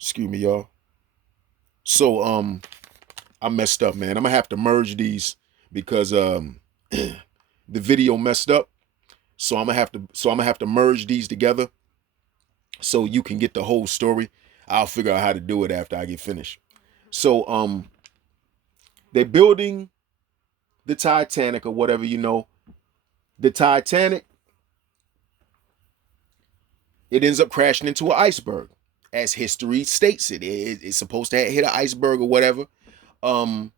Excuse me, y'all. So I messed up, man. I'm gonna have to merge these because the video messed up. So I'm gonna have to merge these together so you can get the whole story. I'll figure out how to do it after I get finished. So they're building the Titanic or whatever, The Titanic, it ends up crashing into an iceberg. As history states it's supposed to hit an iceberg or whatever. Um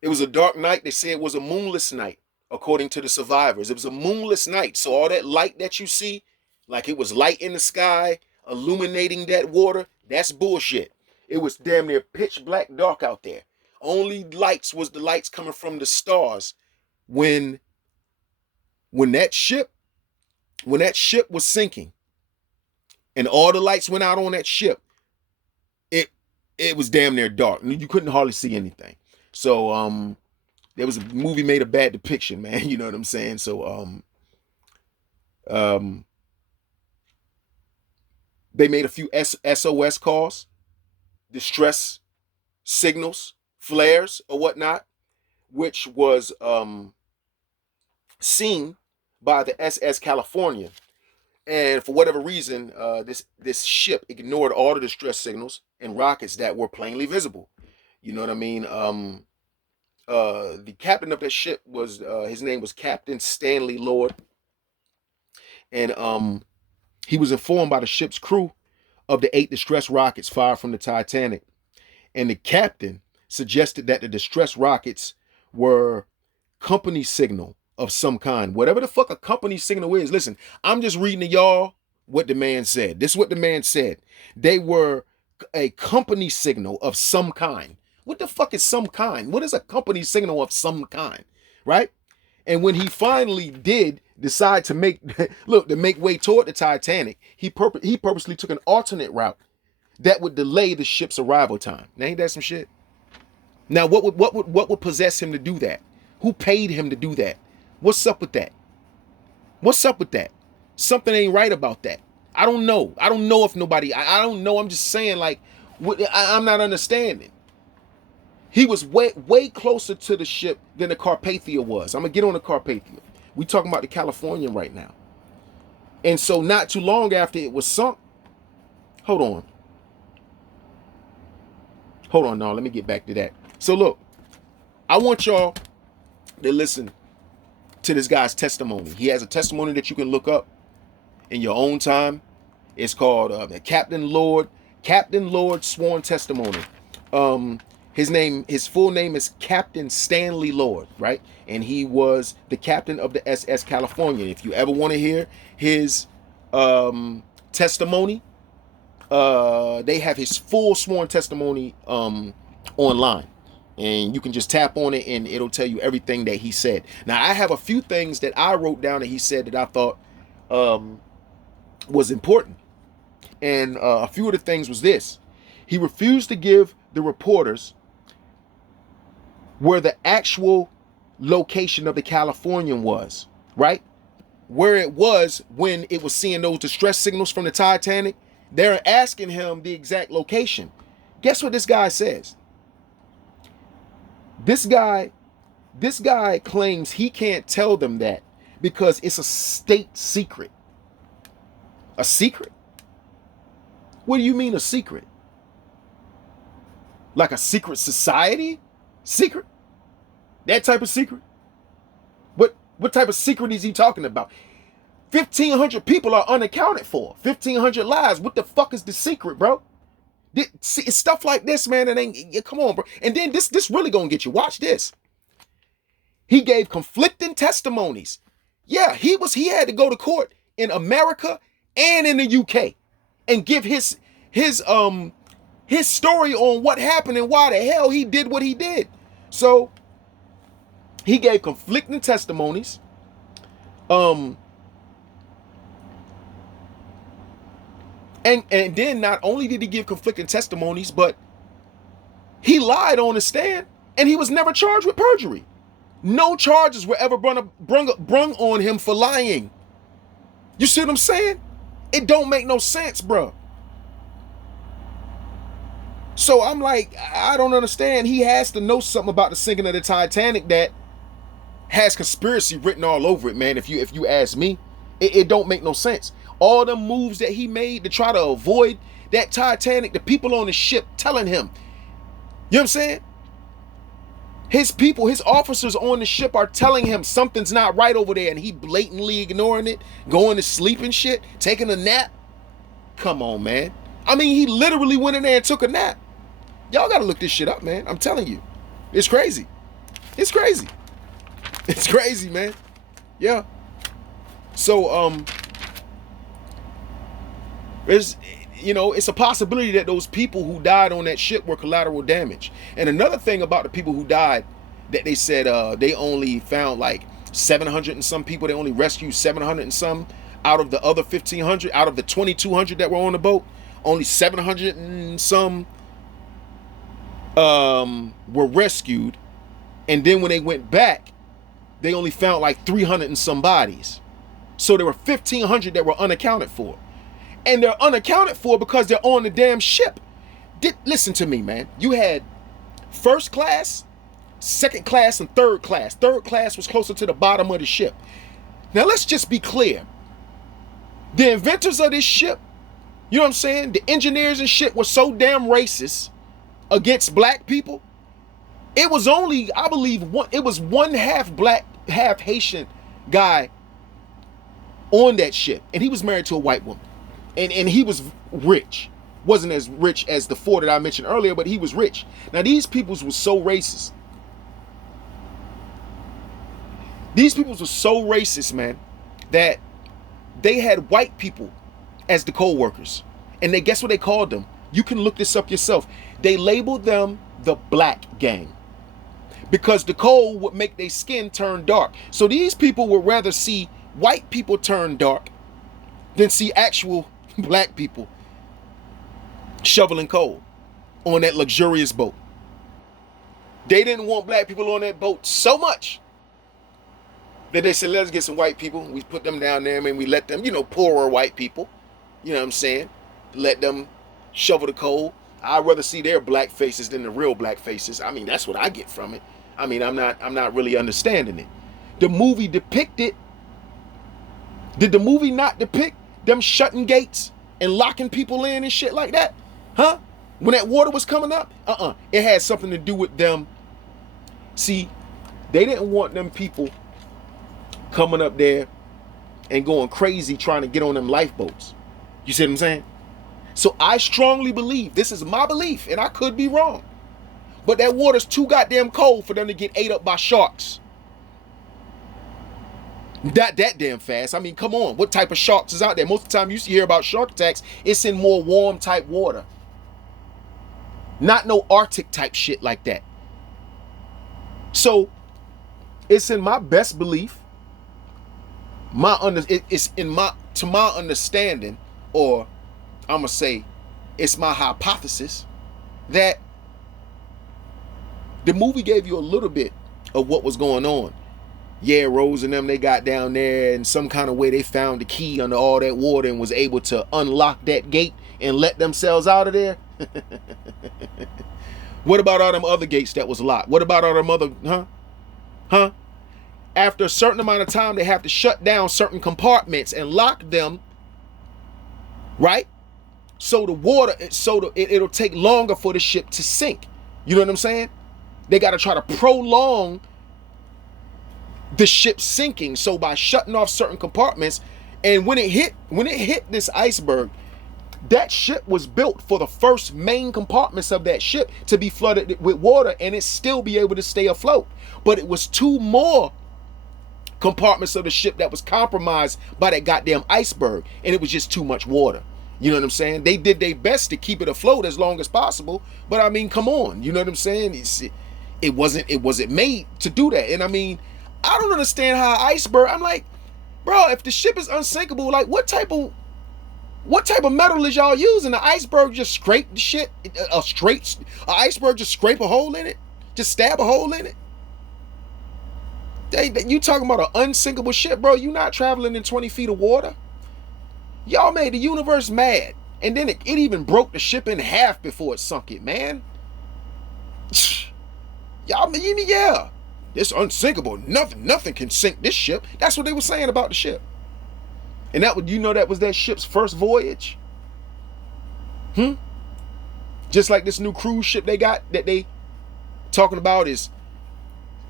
It was a dark night. They say it was a moonless night, according to the survivors. It was a moonless night. So all that light that you see, like it was light in the sky, illuminating that water, that's bullshit. It was damn near pitch black dark out there. Only lights was the lights coming from the stars when when that ship when that ship was sinking and all the lights went out on that ship, it it was damn near dark. You couldn't hardly see anything. So there was a movie made a bad depiction, man. You know what I'm saying? So um they made a few SOS calls, distress signals, flares or whatnot, which was seen by the SS California. And for whatever reason, this ship ignored all the distress signals and rockets that were plainly visible. You know what I mean? The captain of that ship was his name was Captain Stanley Lord, and he was informed by the ship's crew of the 8 distress rockets fired from the Titanic, and the captain suggested that the distress rockets were company signal of some kind. Whatever the fuck a company signal is. Listen, I'm just reading to y'all what the man said. This is what the man said. They were a company signal of some kind. What the fuck is some kind? What is a company signal of some kind? Right? And when he finally did decide to make way toward the Titanic, he purposely took an alternate route that would delay the ship's arrival time. Now ain't that some shit? Now what would possess him to do that? Who paid him to do that? What's up with that? What's up with that? Something ain't right about that. I don't know. I don't know if nobody. I don't know. I'm just saying, like, I'm not understanding. He was way closer to the ship than the Carpathia was. I'm gonna get on the Carpathia. We talking about the Californian right now. And so not too long after it was sunk, hold on. Hold on, now let me get back to that. So look, I want y'all to listen to this guy's testimony. He has a testimony that you can look up in your own time. It's called Captain Lord Sworn Testimony. His full name is Captain Stanley Lord, right? And he was the captain of the SS California. If you ever want to hear his testimony, they have his full sworn testimony online. And you can just tap on it and it'll tell you everything that he said. Now, I have a few things that I wrote down that he said that I thought was important. And a few of the things was this. He refused to give the reporters where the actual location of the Californian was, right? Where it was when it was seeing those distress signals from the Titanic. They're asking him the exact location. Guess what this guy says? This guy claims he can't tell them that because it's a state secret. A secret? What do you mean a secret? Like a secret society? Secret? That type of secret? What type of secret is he talking about? 1,500 people are unaccounted for. 1,500 lives. What the fuck is the secret, bro? See, it's stuff like this, man. It ain't. Come on, bro. And then this really gonna get you. Watch this. He gave conflicting testimonies. Yeah, he had to go to court in America and in the UK and give his story on what happened and why the hell he did what he did. So he gave conflicting testimonies. And then not only did he give conflicting testimonies, but he lied on the stand and he was never charged with perjury. No charges were ever brung on him for lying. You see what I'm saying? It don't make no sense, bro. So I'm like, I don't understand. He has to know something about the sinking of the Titanic that has conspiracy written all over it, man. If you ask me, it don't make no sense. All the moves that he made to try to avoid that Titanic, the people on the ship telling him, you know what I'm saying? His people, his officers on the ship are telling him something's not right over there, and he blatantly ignoring it, going to sleep and shit, taking a nap. Come on, man. I mean, he literally went in there and took a nap. Y'all gotta look this shit up, man. I'm telling you. It's crazy. It's crazy. It's crazy, man. Yeah. So, there's, you know, it's a possibility that those people who died on that ship were collateral damage. And another thing about the people who died, that they said they only found like 700 and some people. They only rescued 700 and some out of the other 1,500, out of the 2,200 that were on the boat. Only 700 and some were rescued. And then when they went back, they only found like 300 and some bodies. So there were 1,500 that were unaccounted for. And they're unaccounted for because they're on the damn ship. Listen to me, man. You had first class, second class, and third class. Third class was closer to the bottom of the ship. Now let's just be clear. The inventors of this ship, you know what I'm saying? The engineers and shit were so damn racist against black people. It was only, I believe, one half black, half Haitian guy on that ship. And he was married to a white woman. And he was rich. Wasn't as rich as the four that I mentioned earlier, but he was rich. Now, these peoples were so racist. These peoples were so racist, man, that they had white people as the co-workers. And guess what they called them? You can look this up yourself. They labeled them the black gang, because the coal would make their skin turn dark. So these people would rather see white people turn dark than see actual black people shoveling coal on that luxurious boat. They didn't want black people on that boat so much that they said, let's get some white people. We put them down there, and we let them, you know, poorer white people, you know what I'm saying, let them shovel the coal. I'd rather see their black faces than the real black faces. I mean, that's what I get from it. I mean, I'm not really understanding it. The movie depicted. Did the movie not depict them shutting gates and locking people in and shit like that? Huh? When that water was coming up? It had something to do with them. See, they didn't want them people coming up there and going crazy trying to get on them lifeboats. You see what I'm saying? So I strongly believe, this is my belief, and I could be wrong, but that water's too goddamn cold for them to get ate up by sharks. Not that damn fast. I mean, come on. What type of sharks is out there? Most of the time you hear about shark attacks, it's in more warm type water. Not no Arctic type shit like that. So it's in my best belief, to my understanding, or I'm gonna say it's my hypothesis, that the movie gave you a little bit of what was going on. Yeah, Rose and them, they got down there in some kind of way. They found the key under all that water and was able to unlock that gate and let themselves out of there. What about all them other gates that was locked? What about all them other, After a certain amount of time, they have to shut down certain compartments and lock them, right? So the water, it'll take longer for the ship to sink. You know what I'm saying? They got to try to prolong the ship sinking. So by shutting off certain compartments, and when it hit this iceberg, that ship was built for the first main compartments of that ship to be flooded with water and it still be able to stay afloat. But it was two more compartments of the ship that was compromised by that goddamn iceberg, and it was just too much water. You know what I'm saying? They did their best to keep it afloat as long as possible, but I mean, come on, you know what I'm saying? It wasn't made to do that. And I mean, I don't understand how iceberg. I'm like, bro, if the ship is unsinkable, like what type of metal is y'all using? The iceberg just scrape the shit? An iceberg just scrape a hole in it? Just stab a hole in it? You talking about an unsinkable ship, bro? You not traveling in 20 feet of water. Y'all made the universe mad. And then it even broke the ship in half before it sunk it, man. Y'all, yeah. It's unsinkable. Nothing can sink this ship. That's what they were saying about the ship. And that that was that ship's first voyage. Just like this new cruise ship they got that they talking about is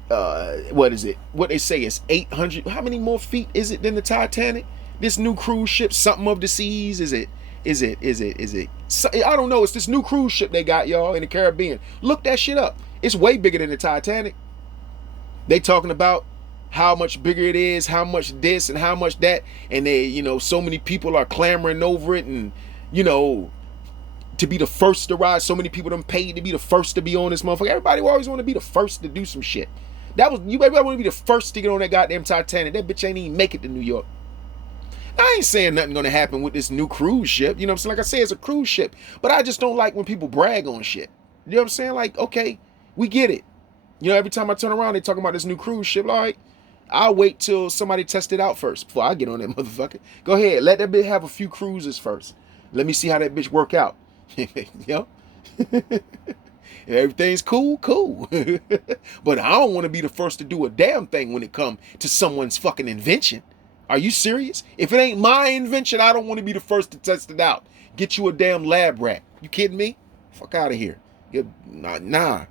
what is it? What they say is 800. How many more feet is it than the Titanic? This new cruise ship, something of the seas. Is it? I don't know. It's this new cruise ship they got, y'all, in the Caribbean. Look that shit up. It's way bigger than the Titanic. They talking about how much bigger it is, how much this and how much that, and they, so many people are clamoring over it, and to be the first to ride. So many people done paid to be the first to be on this motherfucker. Everybody always want to be the first to do some shit. You want to be the first to get on that goddamn Titanic. That bitch ain't even make it to New York. I ain't saying nothing gonna happen with this new cruise ship. You know what I'm saying? Like I say, it's a cruise ship. But I just don't like when people brag on shit. You know what I'm saying? Like, okay, we get it. Every time I turn around, they talking about this new cruise ship. All right, I'll wait till somebody test it out first before I get on that motherfucker. Go ahead, let that bitch have a few cruises first. Let me see how that bitch work out. Everything's cool. But I don't want to be the first to do a damn thing when it comes to someone's fucking invention. Are you serious? If it ain't my invention, I don't want to be the first to test it out. Get you a damn lab rat. You kidding me? Fuck out of here. Nah.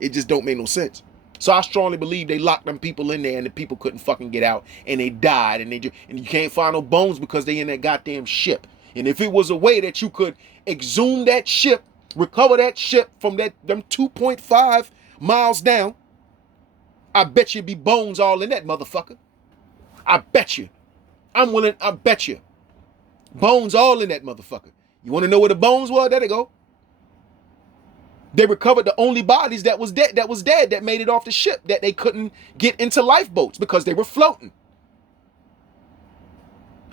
It just don't make no sense. So I strongly believe they locked them people in there and the people couldn't fucking get out and they died and you can't find no bones because they in that goddamn ship. And if it was a way that you could exhume that ship, recover that ship from them 2.5 miles down, I bet you'd be bones all in that motherfucker. I bet you. I bet you. Bones all in that motherfucker. You want to know where the bones were? There they go. They recovered the only bodies that was dead that made it off the ship, that they couldn't get into lifeboats because they were floating.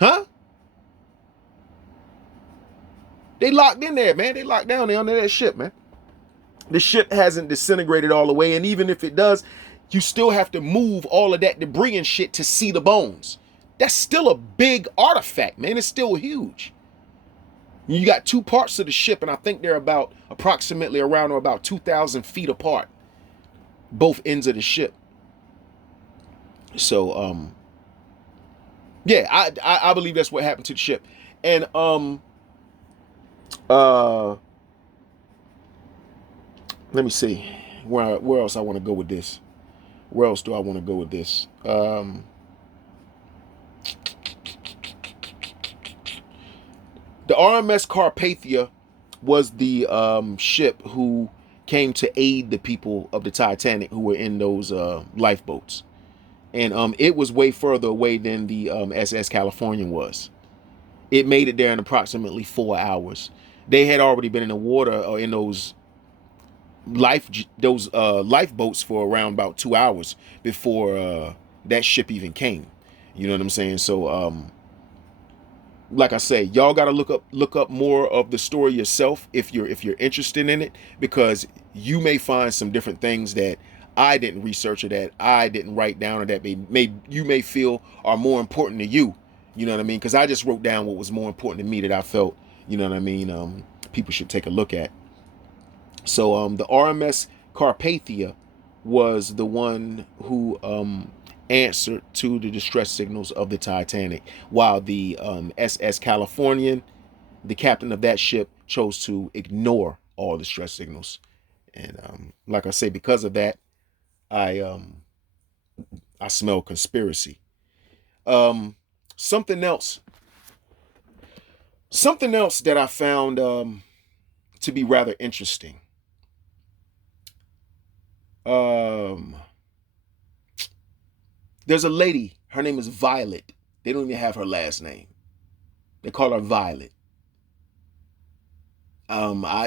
Huh? They locked in there, man. They locked down there under that ship, man. The ship hasn't disintegrated all the way, and even if it does, you still have to move all of that debris and shit to see the bones. That's still a big artifact, man. It's still huge. You got two parts of the ship, and I think they're approximately around or about 2,000 feet apart. Both ends of the ship. So, yeah, I believe that's what happened to the ship. And, let me see where else I want to go with this. Where else do I want to go with this? The RMS Carpathia was the ship who came to aid the people of the Titanic who were in those lifeboats. And it was way further away than the SS Californian was. It made it there in approximately 4 hours. They had already been in the water or in those lifeboats for around about 2 hours before that ship even came. You know what I'm saying? So like I say, y'all got to look up more of the story yourself if you're interested in it, because you may find some different things that I didn't research or that I didn't write down or that you may feel are more important to you. You know what I mean? Because I just wrote down what was more important to me that I felt, you know what I mean, people should take a look at. So the RMS Carpathia was the one who answered to the distress signals of the Titanic, while the SS Californian, the captain of that ship, chose to ignore all distress signals. And like I say, because of that, I smell conspiracy. Something else that I found to be rather interesting. There's a lady, her name is Violet. They don't even have her last name. They call her Violet.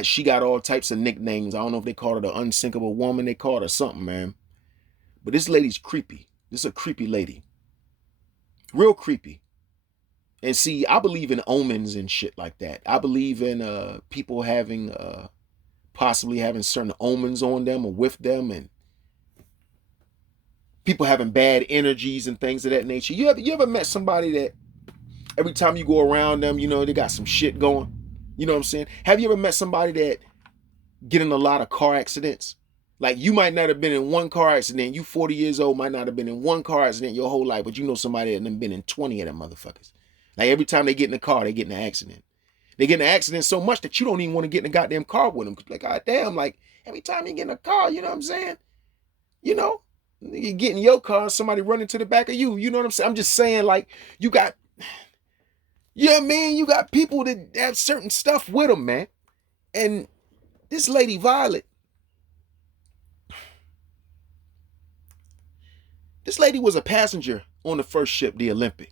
She got all types of nicknames. I don't know if they call her the unsinkable woman. They call her something, man. But this lady's creepy. This is a creepy lady. Real creepy. And see, I believe in omens and shit like that. I believe in people having possibly having certain omens on them or with them, and people having bad energies and things of that nature. You ever met somebody that Every time you go around them, you know, they got some shit going. You know what I'm saying? Have you ever met somebody that get in a lot of car accidents? Like, you might not have been in one car accident. You 40 years old, might not have been in one car accident your whole life, but you know somebody that done been in 20 of them motherfuckers. Like, every time they get in the car, they get in an accident. They get in an accident so much that you don't even want to get in a goddamn car with them. Like, god damn, like, every time you get in a car, you know what I'm saying? You know, you get in your car, somebody running to the back of you. You know what I'm saying? I'm just saying, like, you got, you know what I mean? You got people that have certain stuff with them, man. And this lady Violet, this lady was a passenger on the first ship, the Olympic.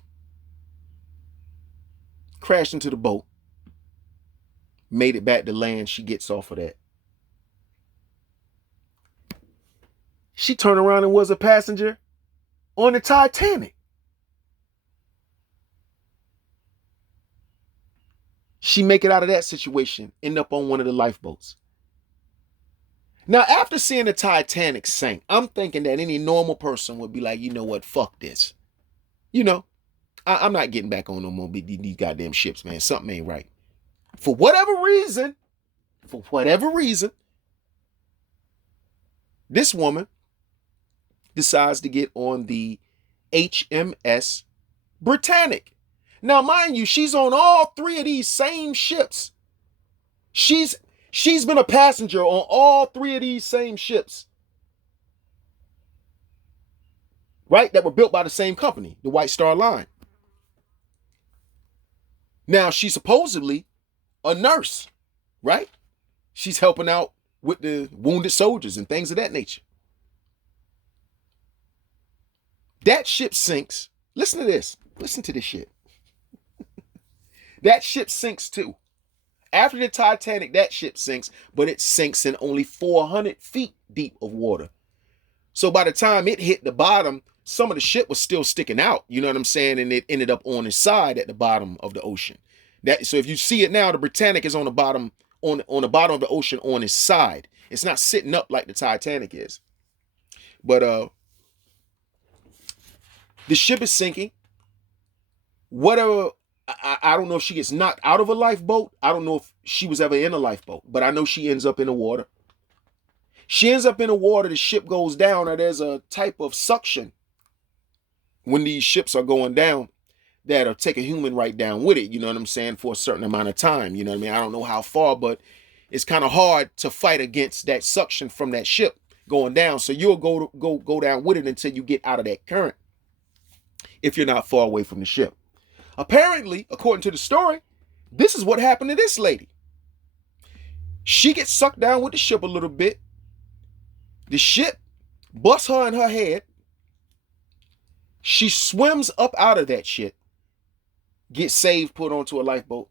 Crashed into the boat. Made it back to land. She gets off of that. She turned around and was a passenger on the Titanic. She make it out of that situation, end up on one of the lifeboats. Now, after seeing the Titanic sink, I'm thinking that any normal person would be like, you know what, fuck this. You know, I'm not getting back on no more these goddamn ships, man. Something ain't right. For whatever reason, this woman decides to get on the HMS Britannic. Now, mind you, she's on all three of these same ships. She's been a passenger on all three of these same ships. Right? That were built by the same company, the White Star Line. Now, she's supposedly a nurse, right? She's helping out with the wounded soldiers and things of that nature. That ship sinks. Listen to this. Listen to this shit. That ship sinks too. After the Titanic, that ship sinks, but it sinks in only 400 feet deep of water. So by the time it hit the bottom, some of the ship was still sticking out, you know what I'm saying? And it ended up on its side at the bottom of the ocean. So if you see it now, the Britannic is on the bottom, on the bottom of the ocean on its side. It's not sitting up like the Titanic is. But the ship is sinking. Whatever, I don't know if she gets knocked out of a lifeboat. I don't know if she was ever in a lifeboat, but I know she ends up in the water. She ends up in the water, the ship goes down, or there's a type of suction when these ships are going down that'll take a human right down with it, you know what I'm saying, for a certain amount of time, you know what I mean? I don't know how far, but it's kind of hard to fight against that suction from that ship going down, so you'll go down with it until you get out of that current if you're not far away from the ship. Apparently, according to the story, this is what happened to this lady. She gets sucked down with the ship a little bit. The ship busts her in her head. She swims up out of that shit, gets saved, put onto a lifeboat.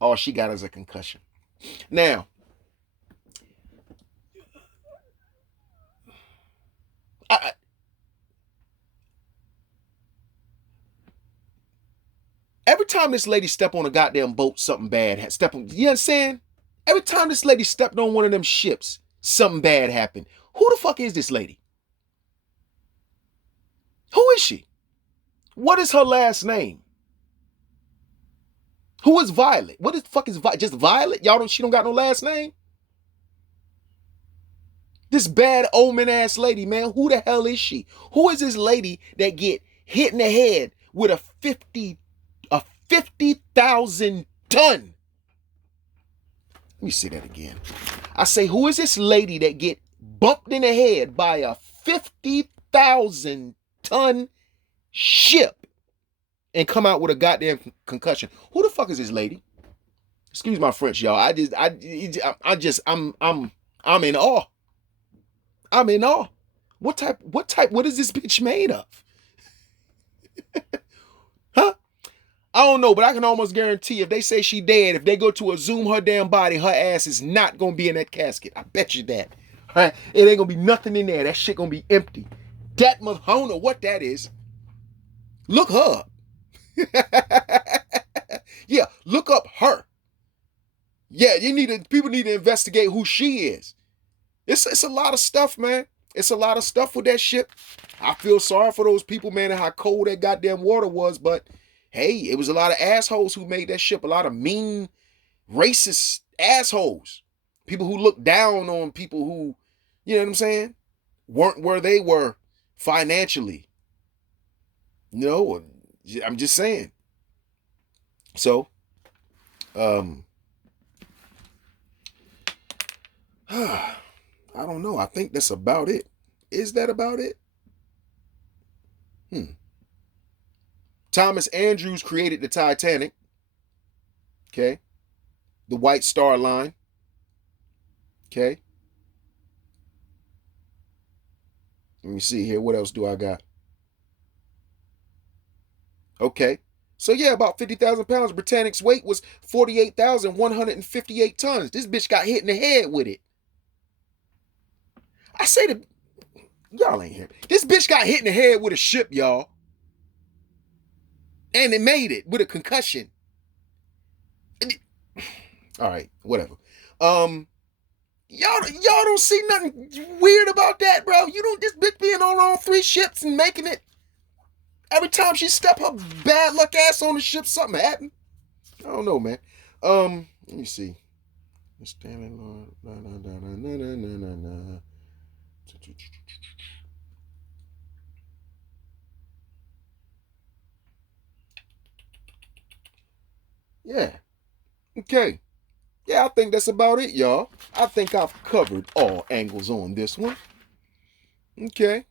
All she got is a concussion. Now, every time this lady step on a goddamn boat, something bad happened. You know what I'm saying? Every time this lady stepped on one of them ships, something bad happened. Who the fuck is this lady? Who is she? What is her last name? Who is Violet? What the fuck is Violet? Just Violet? She don't got no last name? This bad omen ass lady, man. Who the hell is she? Who is this lady that get hit in the head with a 50,000 ton? Let me say that again. I say, who is this lady that get bumped in the head by a 50,000 ton ship and come out with a goddamn concussion? Who the fuck is this lady? Excuse my French, y'all. I'm in awe. I'm in awe. What is this bitch made of? Huh? I don't know, but I can almost guarantee if they say she dead, if they go to zoom her damn body, her ass is not going to be in that casket. I bet you that. Right? It ain't going to be nothing in there. That shit going to be empty. I don't know what that is. Look her up. Yeah, look up her. Yeah, people need to investigate who she is. It's a lot of stuff, man. It's a lot of stuff with that ship. I feel sorry for those people, man, and how cold that goddamn water was, but Hey, it was a lot of assholes who made that ship. A lot of mean, racist assholes. People who look down on people who, you know what I'm saying, weren't where they were financially. No, I'm just saying. So, um, I don't know. I think that's about it. Is that about it? Thomas Andrews created the Titanic. Okay. The White Star Line. Okay. Let me see here. What else do I got? Okay. So yeah, about 50,000 pounds. Britannic's weight was 48,158 tons. This bitch got hit in the head with it. I say that y'all ain't here. This bitch got hit in the head with a ship, y'all. And it made it with a concussion. All right, whatever. Y'all don't see nothing weird about that, bro. You don't this bitch being on all 3 ships and making it. Every time she step her bad luck ass on the ship, something happened. I don't know, man. Let me see. Yeah. Okay. Yeah, I think that's about it, y'all. I think I've covered all angles on this one. Okay.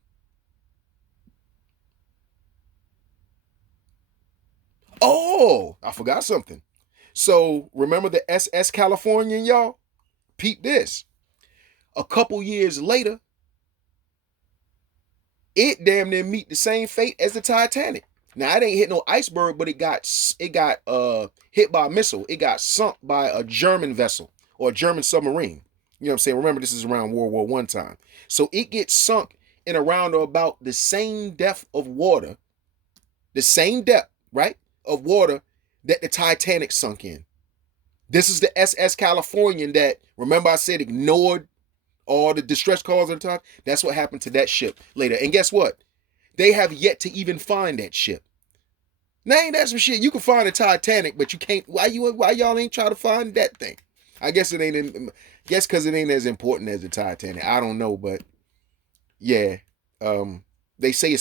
Oh, I forgot something. So remember the SS Californian, y'all? Peep this. A couple years later, it damn near meet the same fate as the Titanic. Now it ain't hit no iceberg, but it got hit by a missile. It got sunk by a German vessel or a German submarine. You know what I'm saying? Remember, this is around World War I time. So it gets sunk in around or about the same depth of water, the same depth, right, of water that the Titanic sunk in. This is the SS Californian that, remember I said, ignored all the distress calls at the time? That's what happened to that ship later. And guess what? They have yet to even find that ship. Now ain't that some shit? You can find a Titanic, but you can't. Why y'all ain't try to find that thing? I guess it ain't. Guess because it ain't as important as the Titanic. I don't know, but yeah. They say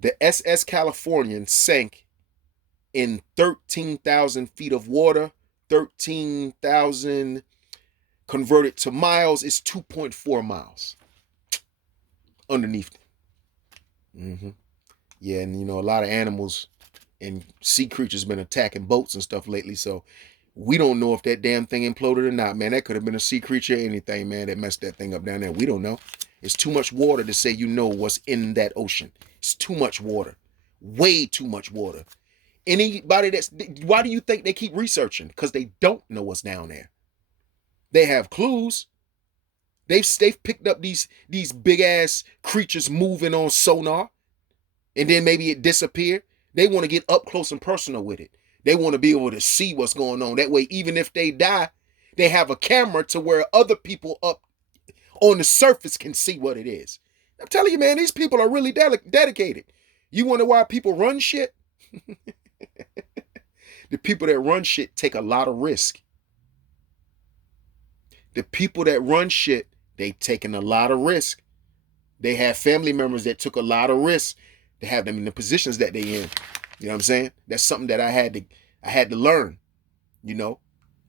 the SS Californian sank in 13,000 feet of water. 13,000 converted to miles is 2.4 miles underneath them. Mm-hmm. Yeah, and you know, a lot of animals and sea creatures been attacking boats and stuff lately, so we don't know if that damn thing imploded or not, man. That could have been a sea creature or anything, man, that messed that thing up down there. We don't know. It's too much water to say you know what's in that ocean. It's too much water. Way too much water. Anybody why do you think they keep researching? Because they don't know what's down there. They have clues. They've picked up these big ass creatures moving on sonar, and then maybe it disappeared. They want to get up close and personal with it. They want to be able to see what's going on. That way, even if they die, they have a camera to where other people up on the surface can see what it is. I'm telling you, man, these people are really dedicated. You wonder why people run shit? The people that run shit take a lot of risk. The people that run shit, they taking a lot of risk. They have family members that took a lot of risk to have them in the positions that they in. You know what I'm saying? That's something that I had to learn. You know,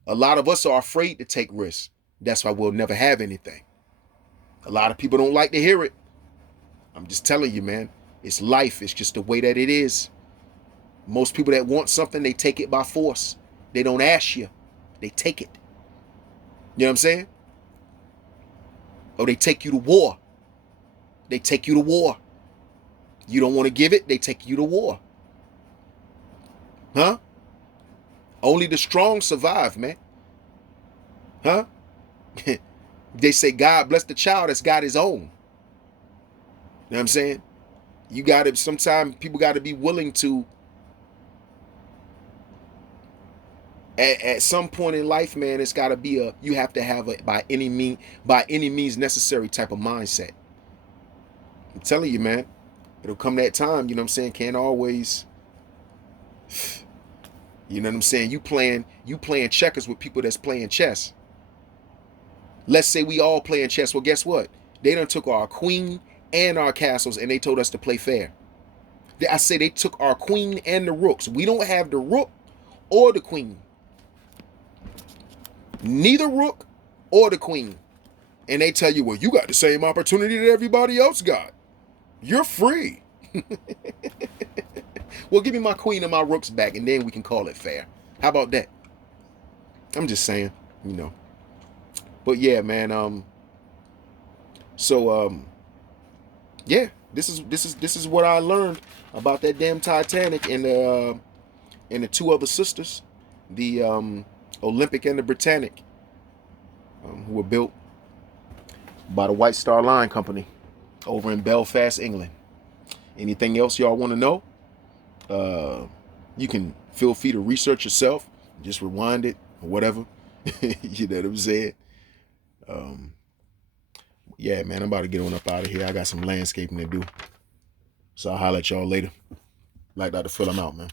a lot of us are afraid to take risks. That's why we'll never have anything. A lot of people don't like to hear it. I'm just telling you, man. It's life. It's just the way that it is. Most people that want something, they take it by force. They don't ask you. They take it. You know what I'm saying? Or they take you to war. They take you to war. You don't want to give it, they take you to war. Huh? Only the strong survive, man. Huh? They say God bless the child that's got his own. You know what I'm saying? You gotta, sometimes people gotta be willing to, at some point in life, man, it's gotta be you have to have a by any means necessary type of mindset. I'm telling you, man. it'll come that time, you know what I'm saying? Can't always, you know what I'm saying? You playing checkers with people that's playing chess. Let's say we all playing chess. Well, guess what? They done took our queen and our castles and they told us to play fair. I say they took our queen and the rooks. We don't have the rook or the queen. Neither rook or the queen. And they tell you, well, you got the same opportunity that everybody else got. You're free. Well, give me my queen and my rooks back, and then we can call it fair. How about that? I'm just saying, you know. But yeah, man. Yeah, this is what I learned about that damn Titanic and the two other sisters, the Olympic and the Britannic, who were built by the White Star Line Company over in Belfast, England. Anything else y'all want to know? You can feel free to research yourself, just rewind it or whatever. You know what I'm saying? Yeah, man, I'm about to get on up out of here. I got some landscaping to do. So I'll holler at y'all later. Like Dr. Phil, I'm out, man.